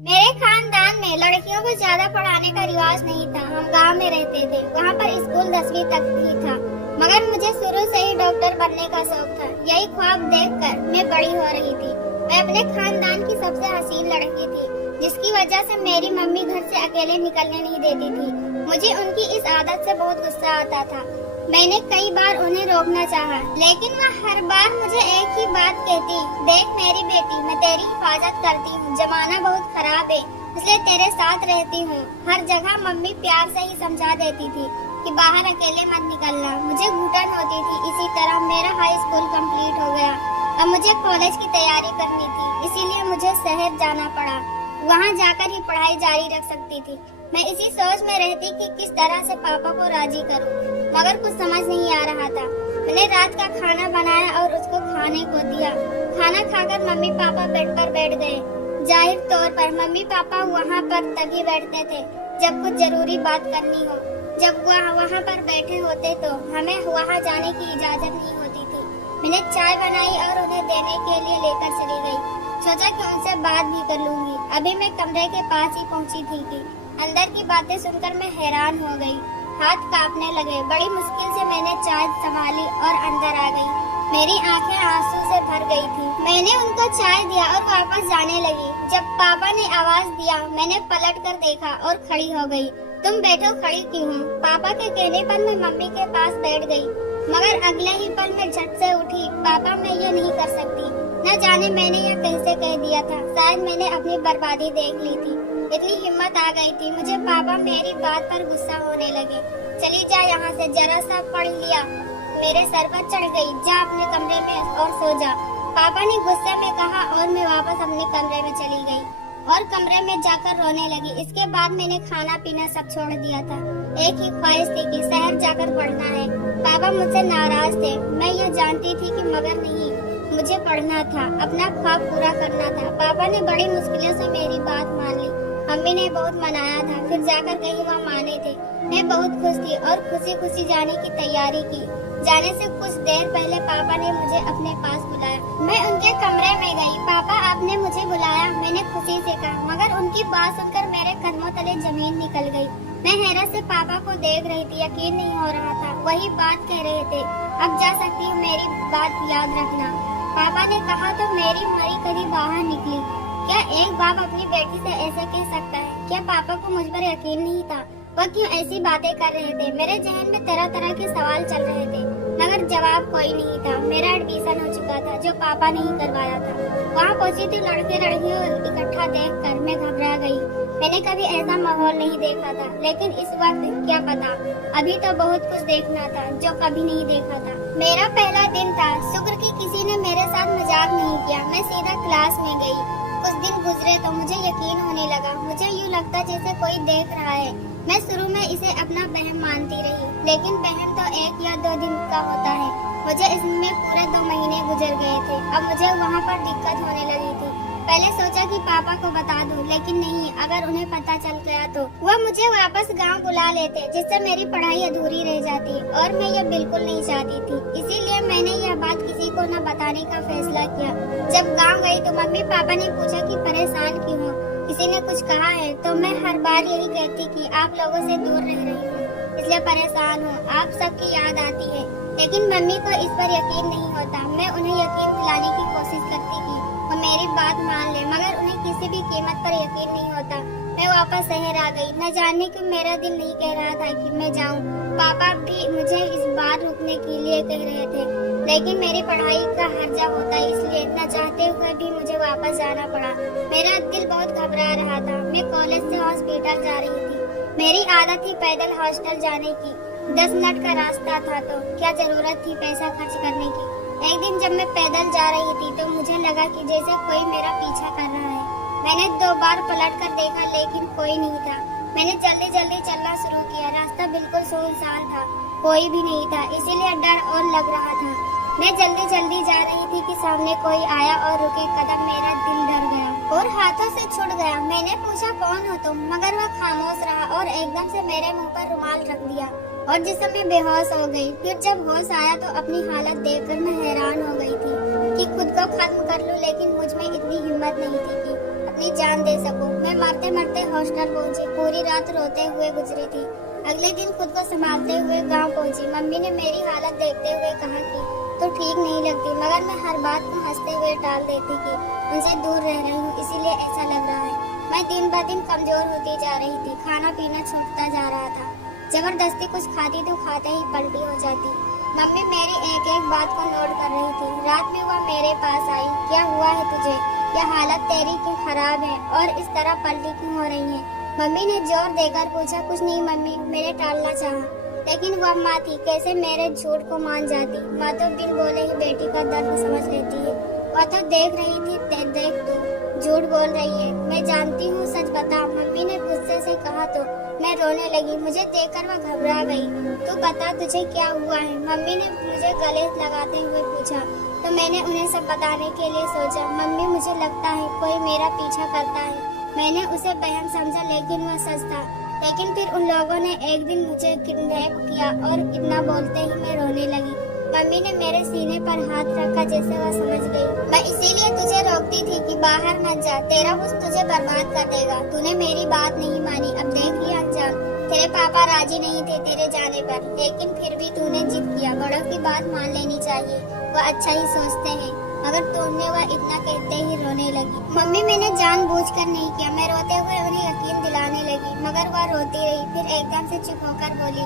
मेरे खानदान में लड़कियों को ज्यादा पढ़ाने का रिवाज नहीं था। हम गांव में रहते थे, वहाँ पर स्कूल 10वीं तक ही था। मगर मुझे शुरू से ही डॉक्टर बनने का शौक था। यही ख्वाब देखकर मैं बड़ी हो रही थी। मैं अपने खानदान की सबसे हसीन लड़की थी, जिसकी वजह से मेरी मम्मी घर से अकेले निकलने नहीं देती थी। मुझे उनकी इस आदत से बहुत गुस्सा आता था। मैंने कई बार उन्हें रोकना चाहा, लेकिन वह हर बार मुझे एक ही बात कहती, देख मेरी बेटी, मैं तेरी हिफाजत करती हूँ। जमाना बहुत खराब है, इसलिए तेरे साथ रहती हूँ। हर जगह मम्मी प्यार से ही समझा देती थी कि बाहर अकेले मत निकलना। मुझे घुटन होती थी। इसी तरह मेरा हाई स्कूल कंप्लीट हो गया। अब मुझे कॉलेज की तैयारी करनी थी, इसीलिए मुझे शहर जाना पड़ा। वहाँ जाकर ही पढ़ाई जारी रख सकती थी। मैं इसी सोच में रहती कि किस तरह से पापा को राजी करूं, मगर कुछ समझ नहीं आ रहा था। मैंने रात का खाना बनाया और उसको खाने को दिया। खाना खाकर मम्मी पापा बेड पर बैठ गए। जाहिर तौर पर मम्मी पापा वहाँ पर तभी बैठते थे जब कुछ जरूरी बात करनी हो। जब वह वहाँ पर बैठे होते तो हमें वहाँ जाने की इजाजत नहीं होती थी। मैंने चाय बनाई और उन्हें देने के लिए लेकर चली गई। सोचा कि उनसे बात भी कर लूंगी। अभी मैं कमरे के पास ही पहुंची थी कि अंदर की बातें सुनकर मैं हैरान हो गई। हाथ कांपने लगे। बड़ी मुश्किल से मैंने चाय संभाली और अंदर आ गई। मेरी आंखें आंसू से भर गई थी। मैंने उनको चाय दिया और वापस जाने लगी। जब पापा ने आवाज दिया, मैंने पलट कर देखा और खड़ी हो गई। तुम बैठो, खड़ी क्यों हो? पापा के कहने पर मैं मम्मी के पास बैठ गई, मगर अगले ही पल मैं झट से उठी। पापा, मैं ये नहीं कर सकती। न जाने मैंने यह कैसे कह दिया था। शायद मैंने अपनी बर्बादी देख ली थी। इतनी हिम्मत आ गई थी मुझे। पापा मेरी बात पर गुस्सा होने लगे। चली जा यहाँ से, जरा सा पढ़ लिया। मेरे सर पर चढ़ गई। जा अपने कमरे में और सो जा, पापा ने गुस्से में कहा और मैं वापस अपने कमरे में चली गई और कमरे में जाकर रोने लगी। इसके बाद मैंने खाना पीना सब छोड़ दिया था। एक ही ख्वाहिश थी कि शहर जाकर पढ़ना है। पापा मुझसे नाराज थे, मैं यह जानती थी कि मगर नहीं, मुझे पढ़ना था, अपना ख्वाब पूरा करना था। पापा ने बड़ी मुश्किलों से मेरी बात मान ली। मम्मी ने बहुत मनाया था, फिर जाकर कहीं वह माने थे। मैं बहुत खुश थी और खुशी खुशी जाने की तैयारी की। जाने से कुछ देर पहले पापा ने मुझे अपने पास बुलाया। मैं उनके कमरे में गई। पापा, आपने मुझे बुलाया? मैंने खुशी से कहा, मगर उनकी बात सुनकर मेरे कदमों तले जमीन निकल गई। मैं हैरत से पापा को देख रही थी। यकीन नहीं हो रहा था वही बात कह रहे थे। अब जा सकती हूँ, मेरी बात याद रखना। पापा ने कहा तो मेरी मरी कभी बाहर निकली। क्या एक बाप अपनी बेटी से ऐसे कह सकता है? क्या पापा को मुझ पर यकीन नहीं था? वह क्यों ऐसी बातें कर रहे थे? मेरे जहन में तरह तरह के सवाल चल रहे थे, मगर जवाब कोई नहीं था। मेरा एडमिशन हो चुका था, जो पापा ने ही करवाया था। वहाँ पहुँची थी, लड़के लड़कियों इकट्ठा देखकर मैं घबरा गई। मैंने कभी ऐसा माहौल नहीं देखा था, लेकिन इस वक्त क्या पता, अभी तो बहुत कुछ देखना था जो कभी नहीं देखा था। मेरा पहला दिन था। शुक्र कि किसी ने मेरे साथ मजाक नहीं किया। मैं सीधा क्लास में गई। कुछ दिन गुजरे तो मुझे यकीन होने लगा। मुझे यूँ लगता जैसे कोई देख रहा है। मैं शुरू में इसे अपना बहम मानती रही, लेकिन बहम तो 1 या 2 दिन का होता है। मुझे इसमें पूरे 2 महीने गुजर गए थे। अब मुझे वहाँ पर दिक्कत होने लगी थी। पहले सोचा कि पापा को बता दूं, लेकिन नहीं, अगर उन्हें पता चल गया तो वह मुझे वापस गांव बुला लेते, जिससे मेरी पढ़ाई अधूरी रह जाती, और मैं यह बिल्कुल नहीं चाहती थी। इसीलिए मैंने यह बात किसी को न बताने का फैसला किया। जब गांव गई तो मम्मी पापा ने पूछा कि परेशान क्यों हो, किसी ने कुछ कहा है? तो मैं हर बार यही कहती कि आप लोगों से दूर रह रही हूँ, इसलिए परेशान हूँ, आप सबकी याद आती है। लेकिन मम्मी को इस पर यकीन नहीं होता। मैं उन्हें यकीन दिलाने की कोशिश करती कि वो मेरी बात मान ले, मगर उन्हें किसी भी कीमत पर यकीन नहीं होता। मैं वापस शहर आ गई। न जाने क्यों मेरा दिल नहीं कह रहा था कि मैं जाऊं। पापा भी मुझे इस बार रुकने के लिए कह रहे थे, लेकिन मेरी पढ़ाई का हर्जा होता, इसलिए न चाहते हुए भी मुझे वापस जाना पड़ा। मेरा दिल बहुत घबरा रहा था। मैं कॉलेज से हॉस्पिटल जा रही थी। मेरी आदत थी पैदल हॉस्टल जाने की। 10 मिनट का रास्ता था, तो क्या जरूरत थी पैसा खर्च करने की। एक दिन जब मैं पैदल जा रही थी तो मुझे लगा कि जैसे कोई मेरा पीछा कर रहा है। मैंने 2 बार पलट कर देखा, लेकिन कोई नहीं था। मैंने जल्दी जल्दी चलना शुरू किया। रास्ता बिल्कुल सुनसान था, कोई भी नहीं था, इसीलिए डर और लग रहा था। मैं जल्दी जल्दी जा रही थी कि सामने कोई आया और रुके कदम। मेरा दिल डर गया और हाथों से छूट गया। मैंने पूछा, कौन हो तुम? मगर वह खामोश रहा और एकदम से मेरे मुंह पर रुमाल रख दिया और जिस समय बेहोश हो गई। फिर जब होश आया तो अपनी हालत देखकर मैं हैरान हो गई थी कि खुद को खत्म कर लूं, लेकिन मुझ में इतनी हिम्मत नहीं थी कि अपनी जान दे सकूं। मैं मरते मरते हॉस्टल पहुंची। पूरी रात रोते हुए गुजरी थी। अगले दिन खुद को संभालते हुए गांव पहुंची। मम्मी ने मेरी हालत देखते हुए कहा कि तो ठीक नहीं लगती, मगर मैं हर बात को हंसते हुए टाल देती कि उनसे दूर रह रही हूँ, इसीलिए ऐसा लग रहा है। मैं दिन ब दिन कमजोर होती जा रही थी। खाना पीना छूटता जा रहा था। जबरदस्ती कुछ खाती तो खाते ही पलटी हो जाती। मम्मी मेरी एक एक बात को नोट कर रही थी। रात में वह मेरे पास आई। क्या हुआ है तुझे? यह हालत तेरी क्यों खराब है और इस तरह पलटी क्यों हो रही है? मम्मी ने जोर देकर पूछा। कुछ नहीं मम्मी, मैंने टालना चाहा, लेकिन वह माँ थी, कैसे मेरे झूठ को मान जाती। माँ तो बिन बोले ही बेटी का दर्द समझ लेती है। वह तो देख रही थी, देख तू झूठ बोल रही है, मैं जानती हूँ, सच बता। मम्मी ने गुस्से से कहा तो मैं रोने लगी। मुझे देखकर वह घबरा गई। तू बता तुझे क्या हुआ है? मम्मी ने मुझे गले लगाते हुए पूछा तो मैंने उन्हें सब बताने के लिए सोचा। मम्मी मुझे लगता है कोई मेरा पीछा करता है। मैंने उसे बहम समझा, लेकिन वह सच था। लेकिन फिर उन लोगों ने एक दिन मुझे किडनैप किया और इतना बोलते ही मैं रोने लगी। मम्मी ने मेरे सीने पर हाथ रखा, जैसे वह समझ गई। मैं इसीलिए तुझे रोकती थी कि बाहर मत जा, तेरा हुस्न तुझे बर्बाद कर देगा। तूने मेरी बात नहीं मानी, अब देख लिया अंजाम। तेरे पापा राजी नहीं थे तेरे जाने पर, लेकिन फिर भी तूने जिद किया। बड़ों की बात मान लेनी चाहिए, वो अच्छा ही सोचते हैं। मगर तुमने वह इतना कहते ही रोने लगी। मम्मी मैंने जानबूझकर नहीं किया। मैं रोते हुए उन्हें यकीन दिलाने लगी, मगर वह रोती रही। फिर एकदम से चुप होकर बोली,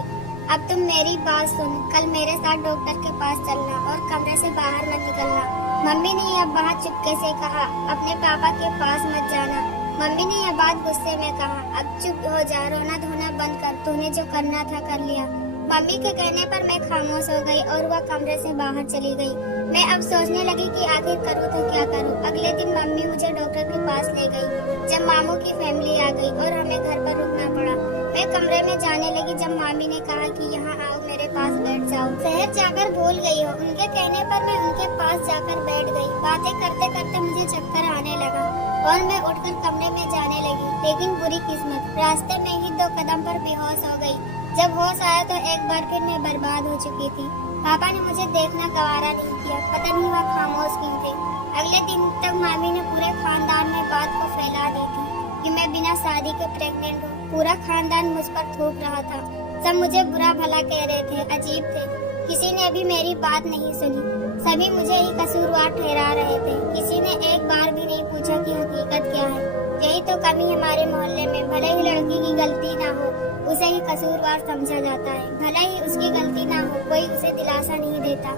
अब तुम मेरी बात सुन, कल मेरे साथ डॉक्टर के पास चलना और कमरे से बाहर मत निकलना। मम्मी ने यह बात चुपके से कहा, अपने पापा के पास मत जाना। मम्मी ने यह बात गुस्से में कहा, अब चुप हो जा, रोना धोना बंद कर, तूने जो करना था कर लिया। मम्मी के कहने पर मैं खामोश हो गई और वह कमरे से बाहर चली गई। मैं अब सोचने लगी कि आखिर करूँ तो क्या करूँ। अगले दिन मम्मी मुझे डॉक्टर के पास ले गई, जब मामू की फैमिली आ गई और हमें घर पर रुकना पड़ा। मैं कमरे में जाने लगी जब मामी ने कहा कि यहाँ आओ, मेरे पास बैठ जाओ। शहर जाकर भूल गई हो। उनके कहने पर मैं उनके पास जाकर बैठ गई। बातें करते करते मुझे चक्कर आने लगा और मैं उठकर कमरे में जाने लगी। लेकिन बुरी किस्मत, रास्ते में ही 2 कदम पर बेहोश हो गई। जब होश आया तो एक बार फिर मैं बर्बाद हो चुकी थी। पापा ने मुझे देखना गवारा नहीं किया, पता नहीं वह खामोश क्यों थे। अगले दिन तक मामी ने पूरे खानदान में बात को फैला दी थी कि मैं बिना शादी के प्रेग्नेंट हूँ। पूरा खानदान मुझ पर थूक रहा था। सब मुझे बुरा भला कह रहे थे, अजीब थे। किसी ने भी मेरी बात नहीं सुनी। सभी मुझे ही कसूरवार ठहरा रहे थे। किसी ने एक बार भी नहीं पूछा कि हकीकत क्या है। यही तो कमी हमारे मोहल्ले में। भले ही लड़की की गलती ना हो, उसे ही कसूरवार समझा जाता है। भले ही उसकी गलती ना हो, कोई उसे दिलासा नहीं देता।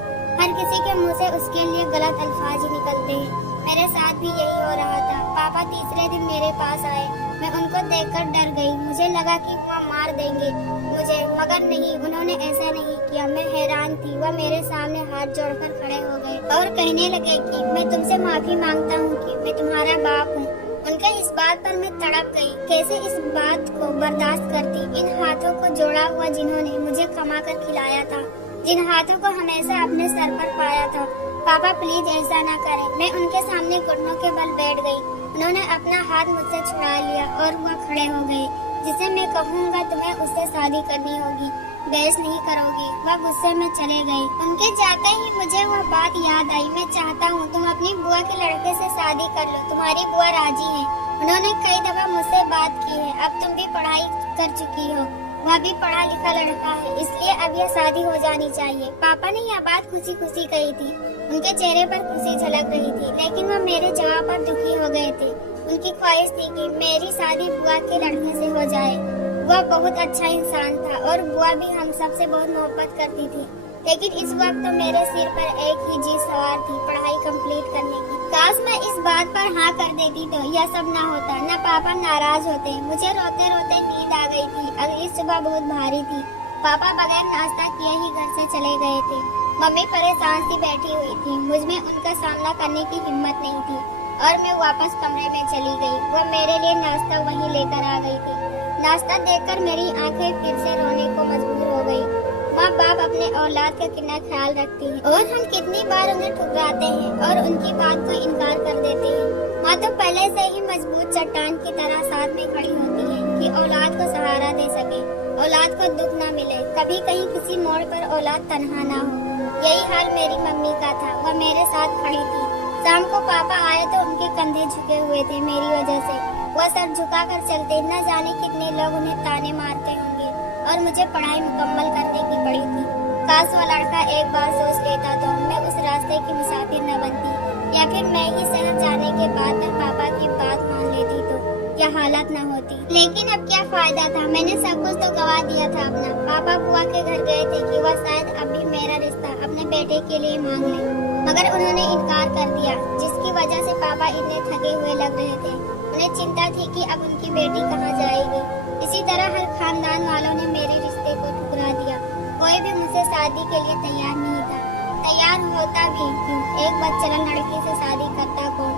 हर किसी के मुंह से उसके लिए गलत अल्फाज ही निकलते हैं। मेरे साथ भी यही हो रहा था। पापा तीसरे दिन मेरे पास आए। मैं उनको देखकर डर गई। मुझे लगा कि वह मार देंगे मुझे, मगर नहीं, उन्होंने ऐसा नहीं किया। मैं हैरान थी। वह मेरे सामने हाथ जोड़कर खड़े हो गए और कहने लगे कि मैं तुमसे माफी मांगता हूँ कि मैं तुम्हारा बाप हूँ। उनके इस बात पर मैं तड़प गई। कैसे इस बात को बर्दाश्त करती। इन हाथों को जोड़ा हुआ जिन्होंने मुझे कमा कर खिलाया था, जिन हाथों को हमेशा अपने सर पर पाया था। पापा प्लीज ऐसा ना करें। मैं उनके सामने घुटनों के बल बैठ गई। उन्होंने अपना हाथ मुझसे छुड़ा लिया और वह खड़े हो गए। जिसे मैं कहूँगा तुम्हें उससे शादी करनी होगी, बहस नहीं करोगी। वह गुस्से में चले गए। उनके जाते ही मुझे वह बात याद आई। मैं चाहता हूँ तुम अपनी बुआ के लड़के से शादी कर लो, तुम्हारी बुआ राजी है। उन्होंने कई दफा मुझसे बात की है। अब तुम भी पढ़ाई कर चुकी हो, वह भी पढ़ा लिखा लड़का है, इसलिए अब यह शादी हो जानी चाहिए। पापा ने यह बात खुशी खुशी कही थी। उनके चेहरे पर खुशी झलक रही थी, लेकिन वह मेरे जवाब पर दुखी हो गए थे। उनकी ख्वाहिश थी कि मेरी शादी बुआ के लड़के से हो जाए। वह बहुत अच्छा इंसान था और बुआ भी हम सबसे बहुत मोहब्बत करती थी। लेकिन इस वक्त तो मेरे सिर पर एक ही चीज सवार थी, पढ़ाई कंप्लीट करने की। काश मैं इस बात पर हाँ कर देती तो यह सब ना होता, न पापा नाराज होते। मुझे रोते रोते नींद आ गई थी। अगली सुबह बहुत भारी थी। पापा बगैर नाश्ता किए ही घर से चले गए थे। मम्मी परेशान सी बैठी हुई थी। मुझ में उनका सामना करने की हिम्मत नहीं थी और मैं वापस कमरे में चली गई। वह मेरे लिए नाश्ता वहीं लेकर आ गई थी। नाश्ता देखकर मेरी आंखें फिर से रोने को मजबूर हो गई। माँ बाप अपने औलाद का कितना ख्याल रखती है और हम कितनी बार उन्हें ठुकराते हैं और उनकी बात को इनकार कर देते हैं। माँ तो पहले से ही मजबूत चट्टान की तरह साथ में खड़ी होती है कि औलाद को सहारा दे सके, औलाद को दुख न मिले, कभी कहीं किसी मोड़ पर औलाद तन्हा ना हो। यही हाल मेरी मम्मी का था। वह मेरे साथ खड़ी थी। शाम को पापा आए तो उनके कंधे झुके हुए थे मेरी वजह से। वह सर झुकाकर चलते, न जाने कितने लोग उन्हें ताने मारते होंगे और मुझे पढ़ाई मुकम्मल करने की पड़ी थी। काश वो लड़का एक बार सोच लेता तो मैं उस रास्ते की मुसाफिर न बनती, या फिर मैं ही शहर जाने के बाद पापा की बात मान लेती तो यह हालत न होती। लेकिन अब क्या फायदा था, मैंने सब कुछ तो गवा दिया था अपना। पापा बुआ के घर गए थे कि वह शायद अब भी मेरा रिश्ता अपने बेटे के लिए मांग ले, मगर उन्होंने इनकार कर दिया, जिसकी वजह से पापा इतने थके हुए लग रहे थे। उन्हें चिंता थी कि अब उनकी बेटी कहाँ जाएगी। इसी तरह हर खानदान वालों ने मेरे रिश्ते को ठुकरा दिया। कोई भी मुझसे शादी के लिए तैयार नहीं था। तैयार होता भी क्यों, एक बदचलन लड़की से शादी करता कौन।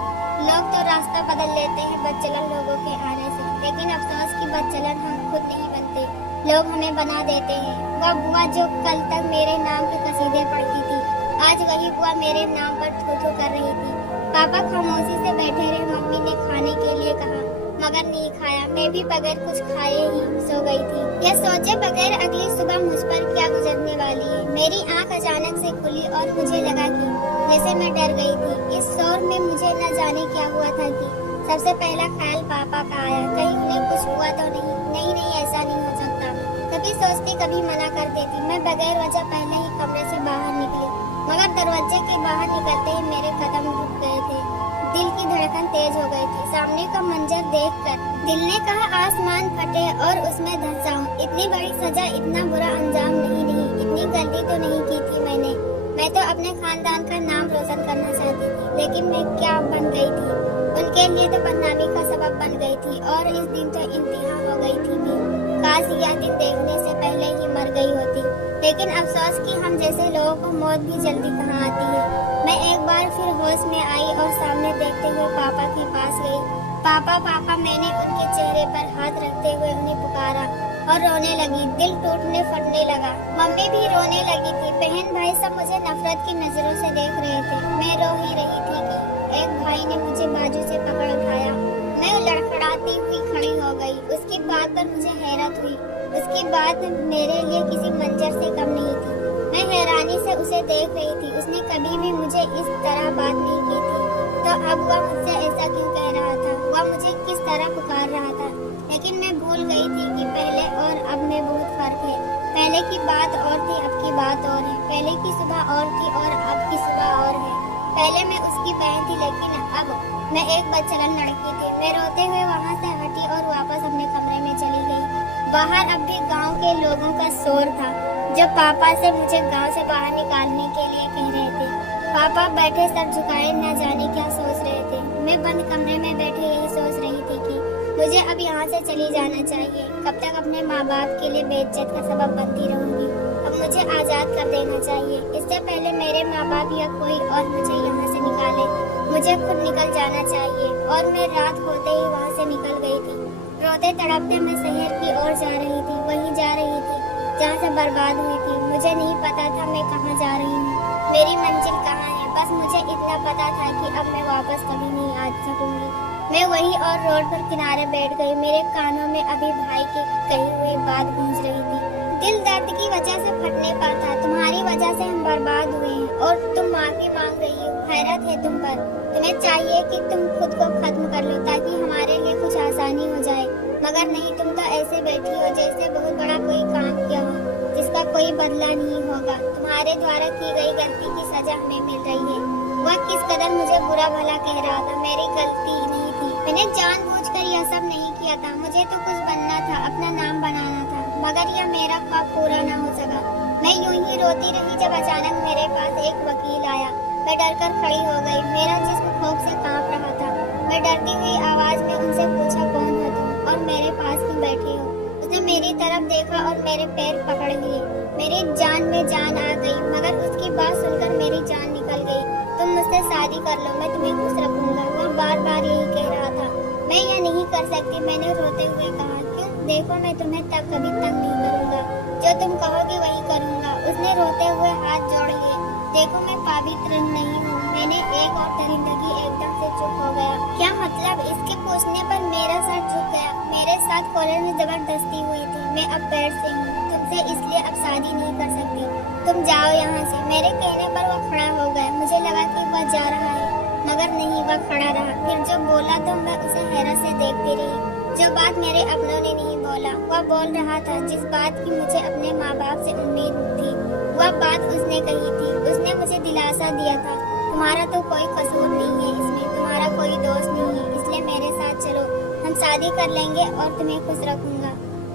लोग तो रास्ता बदल लेते हैं बदचलन लोगों के आने से, लेकिन अफसोस की बदचलन हम खुद नहीं बनते, लोग हमें बना देते हैं। वह बुआ जो कल तक मेरे नाम के कसीदे पढ़ती थी, आज वही बुआ मेरे नाम पर थू थू कर रही थी। पापा खामोशी से बैठे रहे। मम्मी ने खाने के लिए कहा, मगर नहीं खाया। मैं भी बगैर कुछ खाए ही सो गई थी, यह सोचे बगैर अगली सुबह मुझ पर क्या गुजरने वाली है। मेरी आंख अचानक से खुली और मुझे लगा कि जैसे मैं डर गई थी। इस शोर में मुझे न जाने क्या हुआ था कि सबसे पहला ख्याल पापा का आया, कहीं उन्हें कुछ हुआ तो नहीं। नहीं, ऐसा नहीं हो सकता। कभी सोचती, कभी मना कर देती। मैं बगैर वजह पहले ही कमरे से बाहर निकली, मगर दरवाजे के बाहर निकलते ही मेरे कदम रुक गए थे। दिल की धड़कन तेज हो गई थी। सामने का मंजर देखकर दिल ने कहा आसमान फटे और उसमें धंस जाऊं। इतनी बड़ी सजा, इतना बुरा अंजाम नहीं, इतनी गलती तो नहीं की थी मैंने। मैं तो अपने खानदान का नाम रोशन करना चाहती थी, लेकिन मैं क्या बन गई थी। उनके लिए तो बदनामी का सबब बन गई थी और इस दिन तो इंतहा हो गई थी भी। काश यह दिन देखने से पहले ही मर गई होती। लेकिन अफसोस कि हम जैसे लोगों को मौत भी जल्दी कहाँ आती है। मैं एक बार फिर होश में आई और सामने देखते हुए पापा के पास गई। पापा पापा, मैंने उनके चेहरे पर हाथ रखते हुए उन्हें पुकारा और रोने लगी। दिल टूटने फटने लगा। मम्मी भी रोने लगी थी। बहन भाई सब मुझे नफरत की नजरों से देख रहे थे। मैं रो ही रही थी कि एक भाई ने मुझे बाजू से पकड़ उठाया। मैं लड़खड़ाती हुई खड़ी हो गई। उसकी बात पर मुझे हैरत हुई। उसकी बात मेरे लिए किसी मंजर से कम नहीं थी। मैं हैरानी से उसे देख रही थी। उसने कभी भी मुझे इस तरह बात नहीं की थी, तो अब वह मुझसे ऐसा क्यों कह रहा था। वह मुझे किस तरह पुकार रहा था। लेकिन मैं भूल गई थी कि पहले और अब में बहुत फर्क है। पहले की बात और थी, अब की बात और है। पहले की सुबह और थी और अब की सुबह और है। पहले मैं उसकी बहन थी, लेकिन अब मैं एक बदचलन लड़की थी। मैं रोते हुए वहाँ से हटी और वापस अपने कमरे में चली गई। बाहर अब भी गांव के लोगों का शोर था, जो पापा से मुझे गांव से बाहर निकालने के लिए कह रहे थे। पापा बैठे सर झुकाए, न जाने क्या सोच रहे थे। मैं बंद कमरे में बैठे यही सोच रही थी कि मुझे अब यहाँ से चली जाना चाहिए। कब तक अपने माँ बाप के लिए बेइज्जत का सबब बनती रहूंगी। अब मुझे आजाद कर देना चाहिए। इससे पहले मेरे माँ बाप या कोई और मुझे यहाँ से निकाले, मुझे खुद निकल जाना चाहिए। और मैं रात होते ही वहाँ से निकल गई थी। रोते तड़पते मैं शहर की ओर जा रही थी, वहीं जा रही थी जहाँ से बर्बाद हुई थी। मुझे नहीं पता था मैं कहाँ जा रही हूँ, मेरी मंजिल कहाँ है। बस मुझे इतना पता था कि अब मैं वापस कभी नहीं आ सकूंगी। मैं वहीं और रोड पर किनारे बैठ गई। मेरे कानों में अभी भाई की कही हुई बात गूंज रही थी। दिल दर्द की वजह से फटने पर था। तुम्हारी वजह से हम बर्बाद हुए हैं और तुम माफी मांग रही हो। हैरत है तुम पर। तुम्हें चाहिए कि तुम खुद को खत्म कर लो ताकि हमारे लिए कुछ आसानी हो जाए, मगर नहीं, तुम तो ऐसे बैठी हो जैसे बहुत बड़ा कोई काम किया हो जिसका कोई बदला नहीं होगा। तुम्हारे द्वारा की गई गलती की सजा हमें मिल रही है। वह किस कदर मुझे बुरा भला कह रहा था। मेरी गलती नहीं थी। मैंने जानबूझकर यह सब नहीं किया था। मुझे तो कुछ बनना था, अपना नाम बनाना था, मगर यह मेरा ख्वाब पूरा न हो सका। मैं यूं ही रोती रही जब अचानक मेरे पास एक वकील आया। मैं डरकर खड़ी हो गई। मेरा जिस्म खौफ से कांप रहा था। मैं डरती हुई आवाज में उनसे पूछा, कौन हो तुम और मेरे पास क्यों बैठे हो। उसने मेरी तरफ देखा और मेरे पैर पकड़ लिए। मेरी जान में जान आ गई, मगर उसकी बात सुनकर मेरी जान निकल गई। तुम मुझसे शादी कर लो, मैं तुम्हें खुश रखूंगा। वह बार बार यही कह रहा था। मैं यह नहीं कर सकती, मैंने रोते हुए कहा। क्यों? देखो, मैं तुम्हें कभी तंग नहीं करूंगा। जो तुम कहोगे वही करूंगा। उसने रोते हुए हाथ जोड़ लिए। देखो, मैं पवित्र नहीं हूँ। मैंने एक और दरिंदगी एकदम से चुप हो गया। क्या मतलब? इसके पूछने पर मेरा सर झुक गया। मेरे साथ कॉलेज में जबरदस्ती हुई थी। मैं अब पेड़ से हूँ, तुमसे इसलिए अब शादी नहीं कर सकती। तुम जाओ यहाँ से। मेरे कहने पर वह खड़ा हो गया। मुझे लगा कि वह जा रहा है, मगर नहीं, वह खड़ा रहा। फिर जो बोला तो मैं उसे हैरत से देखती रही। जो बात मेरे अपनों ने नहीं बोला, वह बोल रहा था। जिस बात की मुझे अपने माँ बाप से उम्मीद थी, वह बात उसने कही थी। उसने मुझे दिलासा दिया था, तुम्हारा तो कोई कसूर नहीं है इसमें, तुम्हारा कोई दोस्त नहीं है, इसलिए मेरे साथ चलो, हम शादी कर लेंगे और तुम्हें खुश रखूंगा।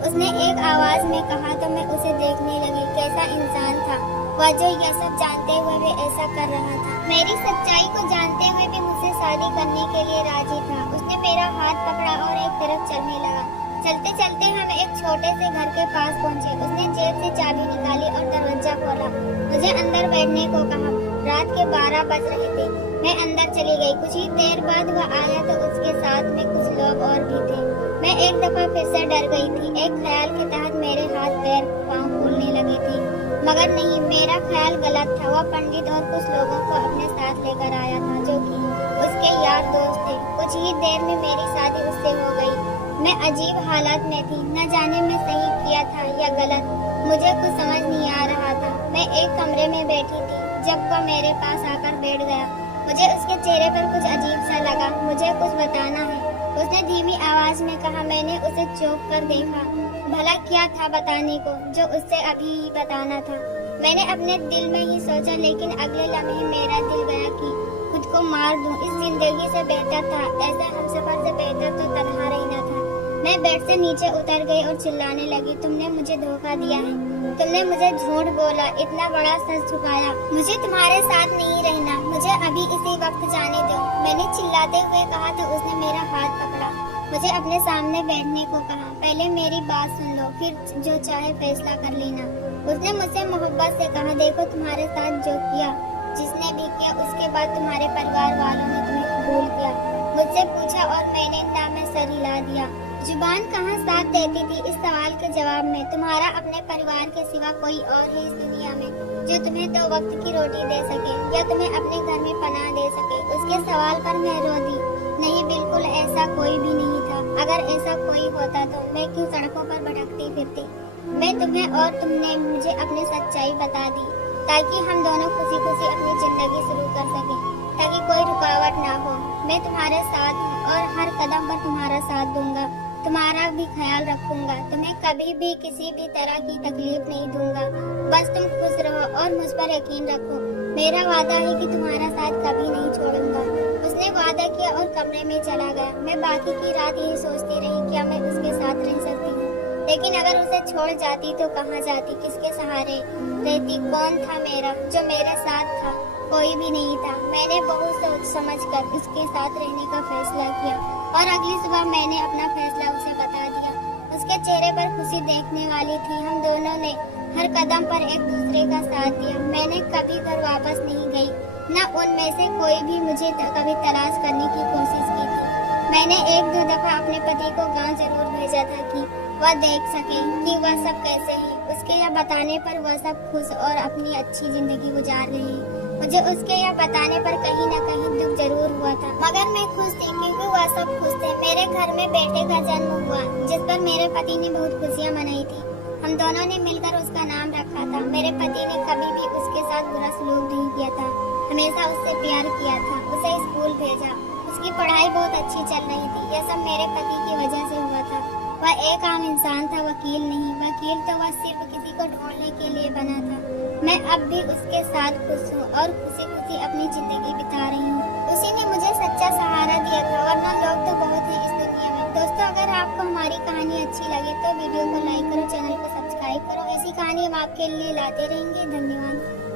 उसने एक आवाज में कहा तो मैं उसे देखने लगी। कैसा इंसान था वह, जो यह सब जानते हुए भी ऐसा कर रहा था। मेरी सच्चाई को जानते हुए भी मुझसे शादी करने के लिए राजी था। उसने मेरा हाथ पकड़ा और एक तरफ चलने लगा। चलते चलते हम एक छोटे से घर के पास पहुंचे। उसने जेब से चाबी निकाली और दरवाजा खोला। मुझे अंदर बैठने को कहा। रात के 12 बज रहे थे। मैं अंदर चली गई। कुछ ही देर बाद वह आया तो उसके साथ में कुछ लोग और भी थे। मैं एक दफा फिर से डर गई थी। एक ख्याल के तहत मेरे हाथ पैर पाँव फूलने लगे थे, मगर नहीं, मेरा ख्याल गलत था। वह पंडित और कुछ लोगों को अपने साथ लेकर आया था, जो कि उसके यार दोस्त थे। कुछ ही देर में मेरी शादी उससे हो गई। मैं अजीब हालात में थी। न जाने मैं सही किया था या गलत, मुझे कुछ समझ नहीं आ रहा था। मैं एक कमरे में बैठी थी जब वह मेरे पास आकर बैठ गया। मुझे उसके चेहरे पर कुछ अजीब सा लगा। मुझे कुछ बताना है, उसने धीमी आवाज में कहा। मैंने उसे चौंक कर देखा। भला क्या था बताने को जो उससे अभी ही बताना था? मैंने अपने दिल में ही सोचा, लेकिन अगले लम्हे मेरा दिल गया कि खुद को मार दूं। इस जिंदगी से बेहतर था, ऐसे हमसफर से बेहतर तो तन्हा रहना था। मैं बेड से नीचे उतर गई और चिल्लाने लगी, तुमने मुझे धोखा दिया है, तुमने मुझे झूठ बोला, इतना बड़ा सच छुपाया। मुझे तुम्हारे साथ नहीं रहना, मुझे अभी इसी वक्त जाने दो। मैंने चिल्लाते हुए कहा तो उसने मेरा हाथ पकड़ा, मुझे अपने सामने बैठने को कहा। पहले मेरी बात सुन लो, फिर जो चाहे फैसला कर लेना। उसने मुझसे मोहब्बत से कहा, देखो तुम्हारे साथ जो किया, जिसने भी किया, उसके बाद तुम्हारे परिवार वालों ने तुम्हें कबूल किया। मुझसे पूछा और मैंने ना में सर हिला दिया। जुबान कहाँ साथ देती थी इस सवाल के जवाब में। तुम्हारा अपने परिवार के सिवा कोई और है इस दुनिया में जो तुम्हें 2 वक्त की रोटी दे सके या तुम्हें अपने घर में पनाह दे सके? उसके सवाल पर मैं रो दी। नहीं, बिल्कुल ऐसा कोई भी नहीं था। अगर ऐसा कोई होता तो मैं क्यों सड़कों पर भटकती फिरती? मैं तुम्हें और तुमने मुझे अपनी सच्चाई बता दी ताकि हम दोनों खुशी खुशी अपनी जिंदगी शुरू कर सके, ताकि कोई रुकावट ना हो। मैं तुम्हारे साथ हूँ और हर कदम पर तुम्हारा साथ दूंगा, तुम्हारा भी ख्याल रखूंगा, तुम्हें कभी भी किसी भी तरह की तकलीफ नहीं दूंगा। बस तुम खुश रहो और मुझ पर यकीन रखो। मेरा वादा है कि तुम्हारा साथ कभी नहीं छोड़ूंगा। उसने वादा किया और कमरे में चला गया। मैं बाकी की रात यही सोचती रही, क्या मैं उसके साथ रह सकती हूँ? लेकिन अगर उसे छोड़ जाती तो कहाँ जाती, किसके सहारे रहती? कौन था मेरा जो मेरे साथ था? कोई भी नहीं था। मैंने बहुत सोच समझ कर उसके साथ रहने का फैसला किया और अगली सुबह मैंने अपना फैसला उसे बता दिया। उसके चेहरे पर खुशी देखने वाली थी। हम दोनों ने हर कदम पर एक दूसरे का साथ दिया। मैंने कभी घर वापस नहीं गई, न उनमें से कोई भी मुझे कभी तलाश करने की कोशिश की थी। मैंने 1-2 दफा अपने पति को गांव जरूर भेजा था कि वह देख सके कि वह सब कैसे है। उसके यह बताने पर वह सब खुश और अपनी अच्छी जिंदगी गुजार रहे हैं। मुझे उसके यह बताने पर कहीं न कहीं दुख जरूर हुआ था, मगर मैं खुश थी क्योंकि वह सब खुश थे। मेरे घर में बेटे का जन्म हुआ जिस पर मेरे पति ने बहुत खुशियाँ मनाई थी। हम दोनों ने मिलकर उसका नाम रखा था। मेरे पति ने कभी भी उसके साथ बुरा सलूक नहीं किया था, हमेशा उससे प्यार किया था। उसे स्कूल भेजा, उसकी पढ़ाई बहुत अच्छी चल रही थी। यह सब मेरे पति की वजह से हुआ था। वह एक आम इंसान था, वकील नहीं। वकील तो वह सिर्फ किसी को ढूंढने के लिए बना था। मैं अब भी उसके साथ खुश हूँ और खुशी खुशी अपनी जिंदगी बिता रही हूँ। उसी ने मुझे सच्चा सहारा दिया था, वरना लोग तो बहुत है इस दुनिया में। दोस्तों, अगर आपको हमारी कहानी अच्छी लगे तो वीडियो को लाइक करो, चैनल को सब्सक्राइब करो। ऐसी कहानी हम आपके लिए लाते रहेंगे। धन्यवाद।